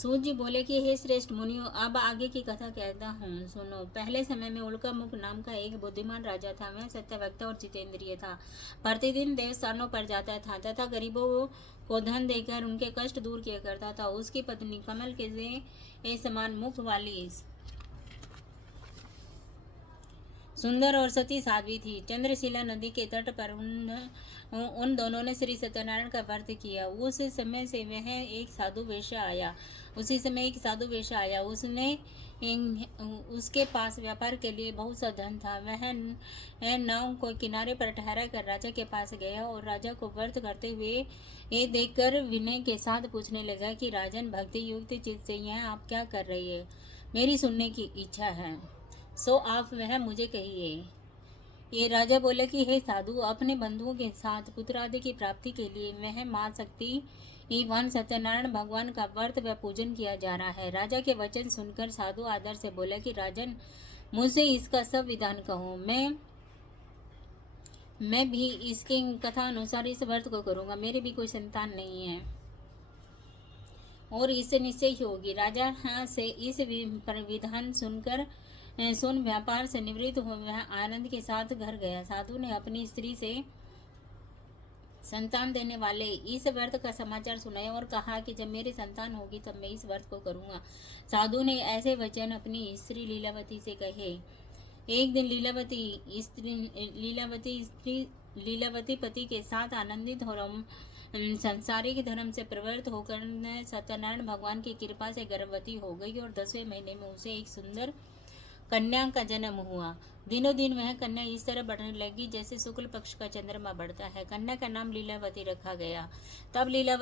सूत जी बोले कि हे श्रेष्ठ मुनियों, अब आगे की कथा कहता हूँ, सुनो। पहले समय में उल्कामुख नाम का एक बुद्धिमान राजा था। वह सत्यवक्ता और जितेंद्रिय था। प्रतिदिन देवस्थानों पर जाता था तथा गरीबों को धन देकर उनके कष्ट दूर किया करता था। उसकी पत्नी कमल के समान मुख वाली सुंदर और सती साध्वी थी। चंद्रशिला नदी के तट पर उन दोनों ने श्री सत्यनारायण का व्रत किया। उस समय से वह एक साधु वेश्य आया। उसी समय एक साधु वेश्य आया। उसके पास व्यापार के लिए बहुत सा धन था। वह नाव को किनारे पर ठहरा कर राजा के पास गया और राजा को व्रत करते हुए ये देखकर विनय के साथ पूछने लगा कि राजन, भक्ति युक्त चित्त से यह आप क्या कर रही है? मेरी सुनने की इच्छा है, सो आप वह मुझे कहिए। ये राजा बोले कि हे साधु, अपने बंधुओं के साथ पुत्र आदि की प्राप्ति के लिए वह मां शक्ति ईवान सत्यनारायण भगवान का व्रत व पूजन किया जा रहा है। राजा के वचन सुनकर साधु आदर से बोला कि राजन, मुझसे इसका सब विधान कहो। मैं भी इसके कथा अनुसार इस व्रत को करूंगा। मेरी भी कोई संतान नहीं है और इससे निश्चय ही होगी। राजा से इस विधान सुन व्यापार से निवृत्त हो वह आनंद के साथ घर गया। साधु ने अपनी स्त्री से संतान देने वाले इस व्रत का समाचार सुनाया और कहा कि जब मेरी संतान होगी तब मैं इस व्रत को करूंगा। साधु ने ऐसे वचन अपनी स्त्री लीलावती से कहे। एक दिन लीलावती पति के साथ आनंदित हो संसारिक धर्म से प्रवृत्त होकर सत्यनारायण भगवान की कृपा से गर्भवती हो गई और 10वें महीने में उसे एक सुंदर कन्या का जन्म हुआ। दिनों दिन वह कन्या इस तरह बढ़ने लगी जैसे शुक्ल पक्ष का चंद्रमा बढ़ता है। कन्या का नाम लीलावती रखा गया। तब लीलावती